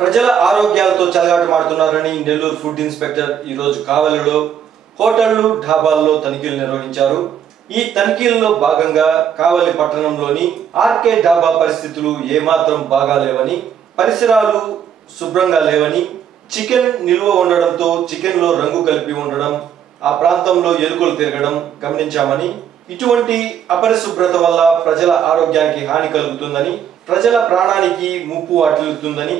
ప్రజల ఆరోగ్యాలతో చెలగాటమాడుతున్నారని Nellore food inspector ఈరోజు కావలిలో హోటళ్లు ఢాబాల్లో తనిఖీలు నిర్వహించారు. ఈ తనిఖీల్లో భాగంగా కావలి పట్టణంలోని ఆర్కే ఢాబా పరిస్థితులు ఏమాత్రం బాగాలేవని, పరిసరాలు శుభ్రంగా లేవని, చికెన్ నిల్వ ఉండడంతో చికెన్లో రంగు కలిపి ఉండడం, ఆ ప్రాంతంలో ఎలుకలు తిరగడం గమనించామని, ఇటువంటి అపరిశుభ్రత వల్ల ప్రజల ఆరోగ్యానికి హాని కలుగుతుందని, ప్రజల ప్రాణానికి ముప్పు వాటిల్లుతుందని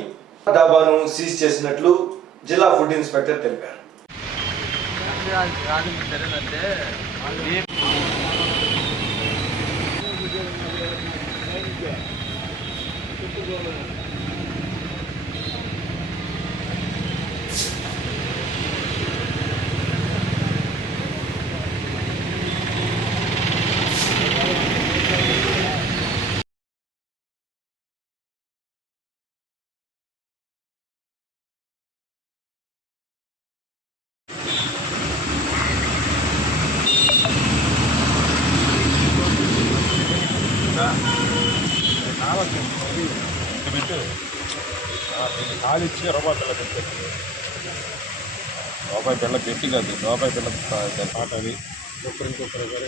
డాబాను సీజ్ చేసినట్లు జిల్లా ఫుడ్ ఇన్స్పెక్టర్ తెలిపారు. ఖాళీ ఇచ్చి రూపాయి పిల్ల పెట్టారు. రూపాయి పిల్ల పెట్టి కాదు, రూపాయి పిల్ల పాట అది ఇంకొకరు ఎవరు